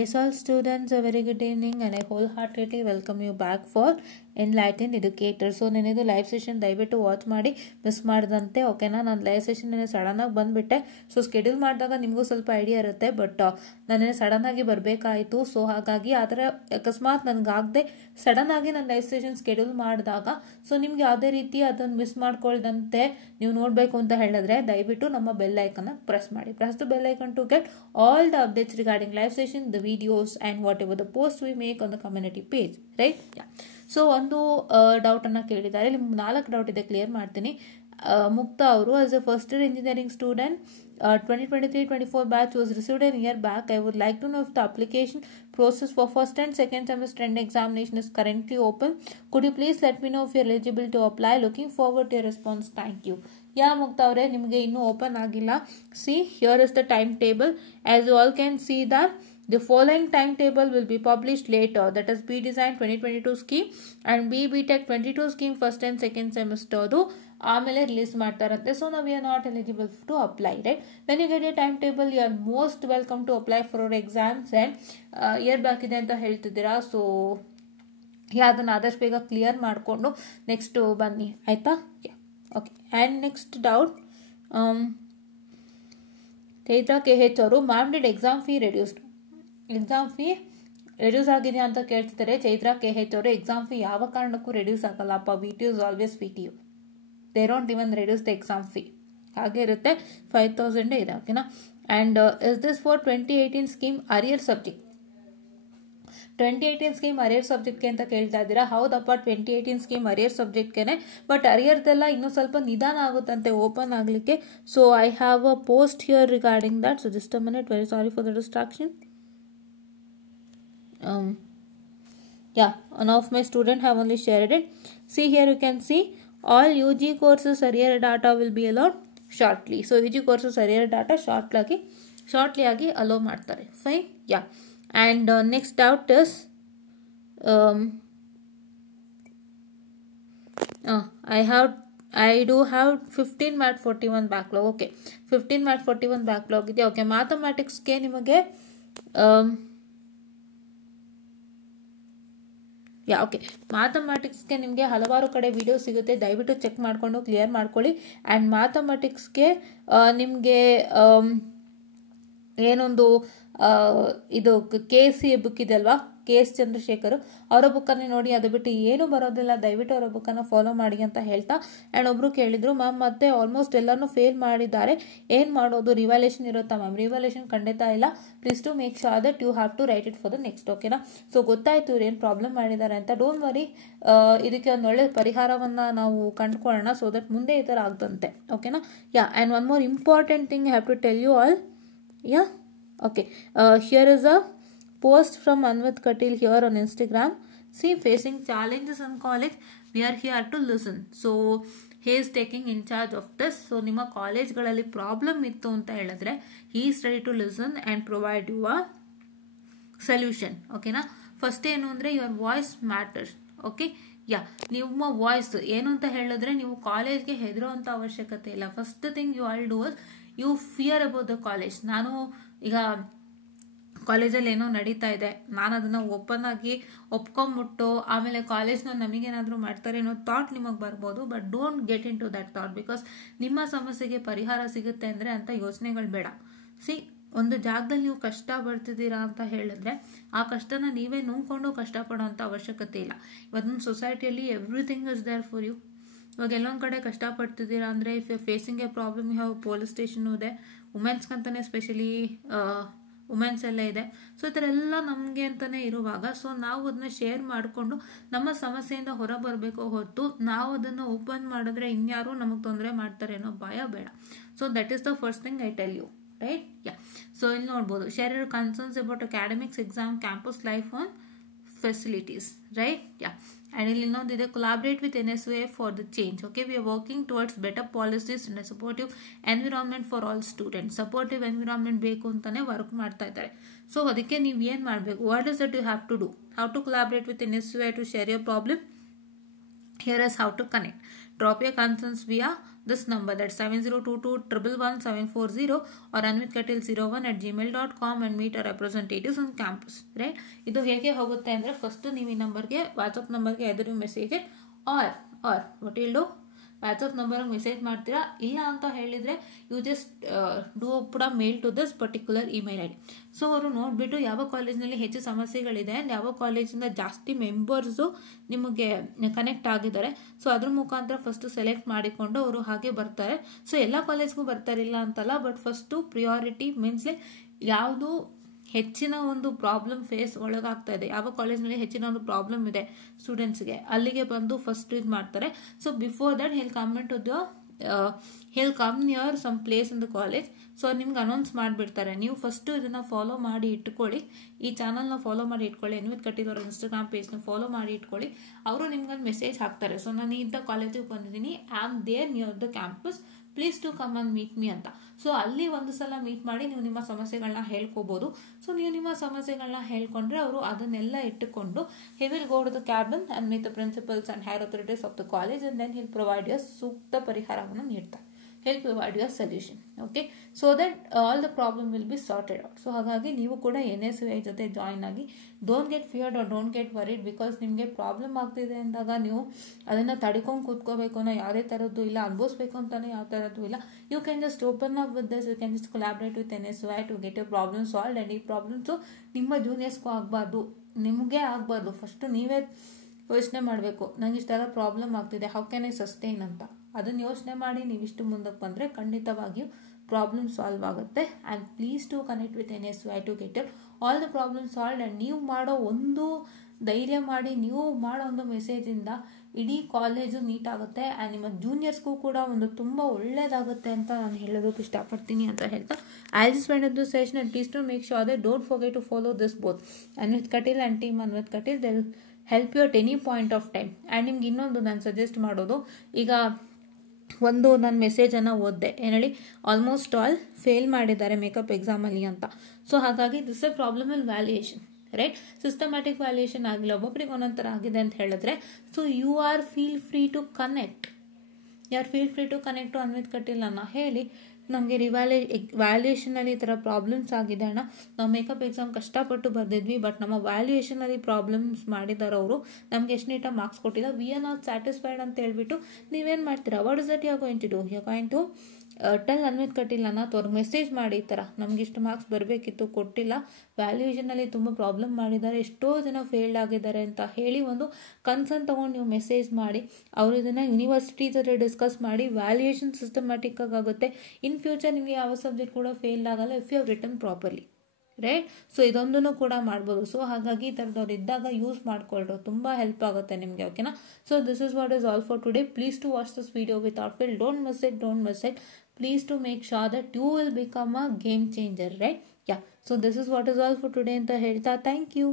Yes, all students, a very good evening and I wholeheartedly welcome you back for Enlightened Educator. So, ನೆನೆದು live session ದಯವಿಟ್ಟು watch ಮಾಡಿ miss ಮಾಡಿದಂತೆ ಓಕೆನಾ. ನಾನು live session ಸಡನ್ನಾಗಿ ಬಂದುಬಿಟ್ಟೆ. So schedule ಮಾಡಿದಾಗ ನಿಮಗೂ ಸ್ವಲ್ಪ ಐಡಿಯಾ ಇರುತ್ತೆ, ಬಟ್ ನಾನು ಸಡನ್ನಾಗಿ ಬರಬೇಕಾಯಿತು. ಸೊ ಹಾಗಾಗಿ ಆ ಥರ ಅಕಸ್ಮಾತ್ ನನಗಾಗದೆ ಸಡನ್ನಾಗಿ ನಾನು ಲೈವ್ ಸೆಷನ್ ಸ್ಕೆಡ್ಯೂಲ್ ಮಾಡಿದಾಗ ಸೊ ನಿಮ್ಗೆ ಯಾವುದೇ ರೀತಿ ಅದನ್ನು ಮಿಸ್ ಮಾಡ್ಕೊಳ್ದಂತೆ ನೀವು ನೋಡಬೇಕು ಅಂತ ಹೇಳಿದ್ರೆ ದಯವಿಟ್ಟು ನಮ್ಮ ಬೆಲ್ ಐಕನ್ನ ಪ್ರೆಸ್ ಮಾಡಿ. Press the bell icon to get all the updates regarding live session, the videos and whatever the posts we make on the community page, right? Yeah. So ಒಂದು ಡೌಟ್ ಅನ್ನ ಕೇಳಿದ್ದಾರೆ, ನಿಮ್ಗೆ 4 ಡೌಟ್ ಇದೆ, clear ಮಾಡ್ತೀನಿ. ಮುಕ್ತಾ ಅವರು as A first year engineering student 2023-24 batch was received a year back. I would like to know if the application process for first and second semester and examination is currently open. Could you please let me know if you are eligible to apply? Looking forward to your response. Thank you. Yeah Mukta ಅವರೇ, ನಿಮಗೆ ಇನ್ನೂ open ಆಗಿಲ್ಲ. See here is the time table. As you all can see that the following timetable will be published later, that is B Design 2022 scheme and BTech 22 scheme first and second semester ದು ಆಮೇಲೆ release ಮಾಡ್ತಾರಂತೆ. So ನಾವು are not eligible to apply, right? When you get a time table you are most welcome to apply for our exams and year back ಇದೆ ಅಂತ ಹೇಳ್ತಿದ್ದೀರಾ. So ಅದನ್ನು ಆದಷ್ಟು ಬೇಗ ಕ್ಲಿಯರ್ ಮಾಡಿಕೊಂಡು ನೆಕ್ಸ್ಟ್ ಬನ್ನಿ, ಆಯಿತಾ? Okay. And next doubt, Chaitra KH ಅವರು, ma'am did exam fee reduced? Exam fee reduce ಆಗಿದೆ ಅಂತ ಕೇಳ್ತಿದ್ದಾರೆ ಚೈತ್ರಾ KH ಅವರು. ಎಕ್ಸಾಮ್ ಫೀ ಯಾವ ಕಾರಣಕ್ಕೂ ರೆಡ್ಯೂಸ್ ಆಗಲ್ಲಪ್ಪ. VTU is always VTU. They don't even reduce the exam fee, ಹಾಗೆ ಇರುತ್ತೆ. 5,000 ಇದೆ, ಓಕೆನಾ? And is this for 2018 scheme arrear subject? 2018 scheme arrear ಸಬ್ಜೆಕ್ಟ್ಗೆ ಅಂತ ಕೇಳ್ತಾ ಇದ್ದೀರಾ? ಹೌದಪ್ಪ, 2018 ಸ್ಕೀಮ್ ಅರಿಯರ್ ಸಬ್ಜೆಕ್ಟ್ಗೆ, ಬಟ್ ಅರಿಯರ್ದೆಲ್ಲ ಇನ್ನೂ ಸ್ವಲ್ಪ ನಿಧಾನ ಆಗುತ್ತಂತೆ ಓಪನ್ ಆಗಲಿಕ್ಕೆ. So I have a post here regarding that. So just a minute, very sorry for the distraction. One of my student have only shared it. See here, you can see all UG courses arrear data will be allowed shortly. So UG courses arrear data shortly ಆಗಿ allow ಮಾಡ್ತಾರೆ. Fine. Yeah. And next doubt is I do have 15 Mat 41 backlog. Okay, 15 Mat 41 backlog ಇದೆ. Okay, ಮ್ಯಾಥಮೆಟಿಕ್ಸ್ಗೆ ನಿಮಗೆ okay, ಮ್ಯಾಥಮೆಟಿಕ್ಸ್ಗೆ ನಿಮಗೆ ಹಲವಾರು ಕಡೆ video ಸಿಗುತ್ತೆ, ದಯವಿಟ್ಟು check ಮಾಡಿಕೊಂಡು ಕ್ಲಿಯರ್ ಮಾಡ್ಕೊಳ್ಳಿ. ಆ್ಯಂಡ್ ಮ್ಯಾಥಮೆಟಿಕ್ಸ್ಗೆ ನಿಮಗೆ ಏನೊಂದು ಇದು KC ಬುಕ್ ಇದೆ ಅಲ್ವಾ, KS ಚಂದ್ರಶೇಖರ್ ಅವರ ಬುಕ್ಕನ್ನೇ ನೋಡಿ, ಅದು ಬಿಟ್ಟು ಏನೂ ಬರೋದಿಲ್ಲ. ದಯವಿಟ್ಟು ಅವರ ಬುಕ್ಕನ್ನು ಫಾಲೋ ಮಾಡಿ ಅಂತ ಹೇಳ್ತಾ. ಆ್ಯಂಡ್ ಒಬ್ಬರು ಕೇಳಿದ್ರು, ಮ್ಯಾಮ್ ಮತ್ತೆ ಆಲ್ಮೋಸ್ಟ್ ಎಲ್ಲರೂ ಫೇಲ್ ಮಾಡಿದ್ದಾರೆ, ಏನು ಮಾಡೋದು? ರಿವ್ಯಾಲ್ಯೂಷನ್ ಇರುತ್ತಾ ಮ್ಯಾಮ್? ರಿವ್ಯಾಲ್ಯೂಷನ್ ಖಂಡಿತ ಇಲ್ಲ. Please to make sure that you have to write it for the next, ಓಕೆನಾ? ಸೊ ಗೊತ್ತಾಯ್ತು ಇವ್ರು ಏನು ಪ್ರಾಬ್ಲಮ್ ಮಾಡಿದ್ದಾರೆ ಅಂತ. ಡೋಂಟ್ ವರಿ, ಇದಕ್ಕೆ ಒಂದು ಒಳ್ಳೆ ಪರಿಹಾರವನ್ನು ನಾವು ಕಂಡುಕೊಳ್ಳೋಣ, ಸೊ ದಟ್ ಮುಂದೆ ಈ ಥರ ಆಗದಂತೆ, ಓಕೆನಾ? And one more important thing have to tell you all. Okay, here is a post from Anvit Katil here on Instagram. See, facing challenges in college, we are here to listen. So he is taking in charge of this. So ನಿಮ್ಮ ಕಾಲೇಜ್ಗಳಲ್ಲಿ problem ಇತ್ತು ಅಂತ ಹೇಳಿದ್ರೆ he is ready to listen and provide you a solution, ಓಕೆನಾ? First ಏನು ಅಂದರೆ your voice matters. Okay, ನಿಮ್ಮ voice ಏನು ಅಂತ ಹೇಳಿದ್ರೆ ನೀವು ಕಾಲೇಜ್ಗೆ ಹೆದರುವಂಥ ಅವಶ್ಯಕತೆ ಇಲ್ಲ. First thing you all do is you fear about the college. ನಾನು ಈಗ ಕಾಲೇಜಲ್ಲಿ ಏನೋ ನಡೀತಾ ಇದೆ, ನಾನು ಅದನ್ನು ಓಪನ್ ಆಗಿ ಒಪ್ಕೊಂಬಿಟ್ಟು ಆಮೇಲೆ ಕಾಲೇಜ್ನ ನಮಗೇನಾದರೂ ಮಾಡ್ತಾರೆ ಅನ್ನೋ ಥಾಟ್ ನಿಮಗೆ ಬರ್ಬೋದು. But don't get into that thought, because ನಿಮ್ಮ ಸಮಸ್ಯೆಗೆ ಪರಿಹಾರ ಸಿಗುತ್ತೆ ಅಂದರೆ ಅಂತ ಯೋಚನೆಗಳು ಬೇಡ. ಸಿ, ಒಂದು ಜಾಗದಲ್ಲಿ ನೀವು ಕಷ್ಟ ಪಡ್ತಿದ್ದೀರಾ ಅಂತ ಹೇಳಿದ್ರೆ ಆ ಕಷ್ಟನ ನೀವೇ ನುಂಗ್ಕೊಂಡು ಕಷ್ಟಪಡೋಂಥ ಅವಶ್ಯಕತೆ ಇಲ್ಲ. ಇವತ್ತೊಂದು ಸೊಸೈಟಿಯಲ್ಲಿ everything is there for you. ಇವಾಗ ಎಲ್ಲೊಂದು ಕಡೆ ಕಷ್ಟಪಡ್ತಿದ್ದೀರಾ ಅಂದರೆ if you facing a problem, you have police station ಇದೆ, ವುಮೆನ್ಸ್ಗಂತಾನೆ ಸ್ಪೆಷಲಿ ವುಮೆನ್ಸ್ ಎಲ್ಲ ಇದೆ. ಸೊ ಈ ಥರ ಎಲ್ಲ ನಮಗೆ ಅಂತಲೇ ಇರುವಾಗ ಸೊ ನಾವು ಅದನ್ನ ಶೇರ್ ಮಾಡಿಕೊಂಡು ನಮ್ಮ ಸಮಸ್ಯೆಯಿಂದ ಹೊರ ಬರಬೇಕು ಹೊರತು ನಾವು ಅದನ್ನು ಓಪನ್ ಮಾಡಿದ್ರೆ ಇನ್ಯಾರು ನಮಗೆ ತೊಂದರೆ ಮಾಡ್ತಾರೆ ಅನ್ನೋ ಭಯ ಬೇಡ. So that is the first thing I tell you, right? So ಇಲ್ಲಿ ನೋಡ್ಬೋದು, share your concerns about academics, exam, campus life on facilities, right? And ಇಲ್ಲಿ ಇನ್ನೊಂದಿದೆ, collaborate with NSWA for the change. Okay, we are working towards better policies and a supportive environment for all students. Supportive environment ಬೇಕು ಅಂತಾನೆ work ಮಾಡ್ತಾ ಇದ್ದಾರೆ. So ಅದಕ್ಕೆ ನೀವು ಏನು ಮಾಡಬೇಕು? What is that you have to do? How to collaborate with NSWA to share your problem? Here is how to connect. Drop your concerns via this number, that's 7022111740 or anvitkatil01@gmail.com and meet our representatives on campus, right? ಇದು ಹೇಗೆ ಹೋಗುತ್ತೆ ಅಂದರೆ first ನೀವು ಈ ನಂಬರ್ಗೆ WhatsApp ನಂಬರ್ಗೆ ಎದುರು message or what will do, WhatsApp ನಂಬರ್ಗೆ ಮೆಸೇಜ್ ಮಾಡ್ತೀರಾ. ಇಲ್ಲ ಅಂತ ಹೇಳಿದರೆ you just do put a mail to this particular email ID. So ಅವರು ನೋಡಿಬಿಟ್ಟು ಯಾವ ಕಾಲೇಜ್ನಲ್ಲಿ ಹೆಚ್ಚು ಸಮಸ್ಯೆಗಳಿದೆ, ಯಾವ ಕಾಲೇಜಿಂದ ಜಾಸ್ತಿ ಮೆಂಬರ್ಸು ನಿಮಗೆ ಕನೆಕ್ಟ್ ಆಗಿದ್ದಾರೆ, ಸೊ ಅದ್ರ ಮುಖಾಂತರ ಫಸ್ಟು ಸೆಲೆಕ್ಟ್ ಮಾಡಿಕೊಂಡು ಅವರು ಹಾಗೆ ಬರ್ತಾರೆ. ಸೊ ಎಲ್ಲ ಕಾಲೇಜ್ಗೂ ಬರ್ತಾರಿಲ್ಲ ಅಂತಲ್ಲ, ಬಟ್ ಫಸ್ಟು ಪ್ರಿಯಾರಿಟಿ ಮೀನ್ಸ್ ಯಾವುದು ಹೆಚ್ಚಿನ ಒಂದು ಪ್ರಾಬ್ಲಮ್ ಫೇಸ್ ಒಳಗಾಗ್ತಾ ಇದೆ, ಯಾವ ಕಾಲೇಜ್ನಲ್ಲಿ ಹೆಚ್ಚಿನ ಒಂದು ಪ್ರಾಬ್ಲಮ್ ಇದೆ ಸ್ಟೂಡೆಂಟ್ಸ್ಗೆ, ಅಲ್ಲಿಗೆ ಬಂದು ಫಸ್ಟ್ ಇದು ಮಾಡ್ತಾರೆ. So before that he'll come near some place in the college. So ನಿಮ್ಗೆ ಅನೌನ್ಸ್ ಮಾಡಿಬಿಡ್ತಾರೆ. ನೀವು ಫಸ್ಟು ಇದನ್ನು ಫಾಲೋ ಮಾಡಿ ಇಟ್ಕೊಳ್ಳಿ, ಈ ಚಾನಲ್ನ ಫಾಲೋ ಮಾಡಿ ಇಟ್ಕೊಳ್ಳಿ, ಅನ್ವಿತ್ ಕಟೀಲ್ ಅವರ ಇನ್ಸ್ಟಾಗ್ರಾಮ್ ಪೇಜ್ನ ಫಾಲೋ ಮಾಡಿ ಇಟ್ಕೊಳ್ಳಿ. ಅವರು ನಿಮ್ಗೊಂದು ಮೆಸೇಜ್ ಹಾಕ್ತಾರೆ, ಸೊ ನಾನು ಇಂಥ ಕಾಲೇಜಿಗೆ ಬಂದಿದ್ದೀನಿ, I am there near the campus, please to come and meet me ಅಂತ. ಸೊ ಅಲ್ಲಿ ಒಂದು ಸಲ ಮೀಟ್ ಮಾಡಿ ನೀವು ನಿಮ್ಮ ಸಮಸ್ಯೆಗಳನ್ನ ಹೇಳ್ಕೋಬಹುದು. ಸೊ ನೀವು ನಿಮ್ಮ ಸಮಸ್ಯೆಗಳನ್ನ ಹೇಳ್ಕೊಂಡ್ರೆ ಅವರು ಅದನ್ನೆಲ್ಲ ಇಟ್ಟುಕೊಂಡು he will go to the cabin and meet the principals and higher authorities of the college and then he'll provide you ಸೂಕ್ತ ಪರಿಹಾರವನ್ನು ನೀಡ್ತಾರೆ. he'll provide you a solution, okay, so that all the problem will be sorted out. So ಹಾಗಾಗಿ ನೀವು ಕೂಡ NSY ಜೊತೆ join ಆಗಿ don't get feared or don't get worried, because ನಿಮಗೆ problem ಆಗ್ತಿದೆ ಅಂದಾಗ ನೀವು ಅದನ್ನು ತಡ್ಕೊಂಡು ಕೂತ್ಕೋಬೇಕು ಅನ್ನೋ ಯಾವುದೇ ಥರದ್ದು ಇಲ್ಲ, ಅನುಭವಿಸ್ಬೇಕು ಅಂತಾನೆ ಯಾವ ಥರದ್ದು ಇಲ್ಲ. You can just open up with this, you can just collaborate with NSY to get a problem solve. And ಈ ಪ್ರಾಬ್ಲಮ್ಸು ನಿಮ್ಮ ಜೂನಿಯರ್ಸ್ಗೂ ಆಗಬಾರ್ದು, ನಿಮಗೆ ಆಗಬಾರ್ದು. ಫಸ್ಟು ನೀವೇ ಯೋಚನೆ ಮಾಡಬೇಕು, ನಂಗೆ ಇಷ್ಟೆಲ್ಲ ಪ್ರಾಬ್ಲಮ್ ಆಗ್ತಿದೆ, ಹೌ ಕ್ಯಾನ್ ಐ ಸಸ್ಟೈನ್ ಅಂತ. ಅದನ್ನು ಯೋಚನೆ ಮಾಡಿ ನೀವಿಷ್ಟು ಮುಂದಕ್ಕೆ ಬಂದರೆ ಖಂಡಿತವಾಗಿಯೂ ಪ್ರಾಬ್ಲಮ್ ಸಾಲ್ವ್ ಆಗುತ್ತೆ. And please to connect with NSY to get all the problem solve. And ನೀವು ಮಾಡೋ ಒಂದು ಧೈರ್ಯ ಮಾಡಿ ನೀವು ಮಾಡೋ ಒಂದು ಮೆಸೇಜಿಂದ ಇಡೀ ಕಾಲೇಜು ನೀಟಾಗುತ್ತೆ ಆ್ಯಂಡ್ ನಿಮ್ಮ ಜೂನಿಯರ್ಸ್ಗೂ ಕೂಡ ಒಂದು ತುಂಬ ಒಳ್ಳೆಯದಾಗುತ್ತೆ ಅಂತ ನಾನು ಹೇಳೋದಕ್ಕೆ ಇಷ್ಟಪಡ್ತೀನಿ ಅಂತ ಹೇಳ್ತಾ I just went up the session. And please to make sure that don't forget to follow this both Anvith Kateel and team Anvith Kateel. They will help you at any point of time. And ನಿಮ್ಗೆ ಇನ್ನೊಂದು ನಾನು ಸಜೆಸ್ಟ್ ಮಾಡೋದು, ಈಗ ಒಂದು ನಾನು ಮೆಸೇಜನ್ನು ಓದಿದೆ, ಏನು ಹೇಳಿ, ಆಲ್ಮೋಸ್ಟ್ ಆಲ್ ಫೇಲ್ ಮಾಡಿದ್ದಾರೆ ಮೇಕಪ್ ಎಕ್ಸಾಮಲ್ಲಿ ಅಂತ. ಸೊ ಹಾಗಾಗಿ this a problem in valuation, right? Systematic valuation ಆಗಿಲ್ಲ, ಒಬ್ಬೊಬ್ಬರಿಗೆ ಒಂದೊಂದು ಥರ ಆಗಿದೆ ಅಂತ ಹೇಳಿದ್ರೆ, so you are feel free to connect to Anvith Kateel ಅನ್ನ ಹೇಳಿ, ನಮಗೆ ವ್ಯಾಲ್ಯೂಯೇಷನಲ್ಲಿ ಈ ಥರ ಪ್ರಾಬ್ಲಮ್ಸ್ ಆಗಿದೆ ಅಣ್ಣ, ನಾವು ಮೇಕಪ್ ಎಕ್ಸಾಮ್ ಕಷ್ಟಪಟ್ಟು ಬರೆದಿದ್ವಿ, ಬಟ್ ನಮ್ಮ ವ್ಯಾಲ್ಯೂಯೇಷನಲ್ಲಿ ಪ್ರಾಬ್ಲಮ್ಸ್ ಮಾಡಿದ್ದಾರೆ ಅವರು, ನಮ್ಗೆ ಎಷ್ಟು ನೀಟಾಗಿ ಮಾರ್ಕ್ಸ್ ಕೊಟ್ಟಿಲ್ಲ, ವಿ ಆರ್ ನಾಟ್ ಸ್ಯಾಟಿಸ್ಫೈಡ್ ಅಂತ ಹೇಳ್ಬಿಟ್ಟು ನೀವೇನು ಮಾಡ್ತೀರಾ? What is that you are going to do? You are going to tell Anvith Kateel ಅನ್ನ ಅವ್ರಿಗೆ ಮೆಸೇಜ್ ಮಾಡಿ, ಈ ಥರ ನಮ್ಗೆ ಇಷ್ಟು ಮಾರ್ಕ್ಸ್ ಬರಬೇಕಿತ್ತು, ಕೊಟ್ಟಿಲ್ಲ, ವ್ಯಾಲ್ಯೂಯೇಷನಲ್ಲಿ ತುಂಬ ಪ್ರಾಬ್ಲಮ್ ಮಾಡಿದ್ದಾರೆ, ಎಷ್ಟೋ ಜನ ಫೇಲ್ಡ್ ಆಗಿದ್ದಾರೆ ಅಂತ ಹೇಳಿ ಒಂದು ಕನ್ಸರ್ನ್ ತೊಗೊಂಡು ನೀವು ಮೆಸೇಜ್ ಮಾಡಿ, ಅವರು ಇದನ್ನು ಯೂನಿವರ್ಸಿಟಿ ಜೊತೆ ಡಿಸ್ಕಸ್ ಮಾಡಿ ವ್ಯಾಲ್ಯೂಯೇಷನ್ ಸಿಸ್ಟಮ್ಯಾಟಿಕ್ ಆಗುತ್ತೆ. ಇನ್ ಫ್ಯೂಚರ್ ನಿಮಗೆ ಯಾವ ಸಬ್ಜೆಕ್ಟ್ ಕೂಡ ಫೇಲ್ ಆಗಲ್ಲ if you have written properly, right? So ಇದೊಂದನ್ನು ಕೂಡ ಮಾಡ್ಬೋದು. ಸೊ ಹಾಗಾಗಿ ಈ ಥರದವ್ರು ಇದ್ದಾಗ ಯೂಸ್ ಮಾಡ್ಕೊಳ್ರು, ತುಂಬ ಹೆಲ್ಪ್ ಆಗುತ್ತೆ ನಿಮಗೆ, ಓಕೆನಾ? So this is what is all for today. Please to watch this video without fail. Don't miss it. Please to make sure that you will become a game changer, right? Yeah. So this is what is all for today ಅಂತ ಹೇಳ್ತಾ, thank you.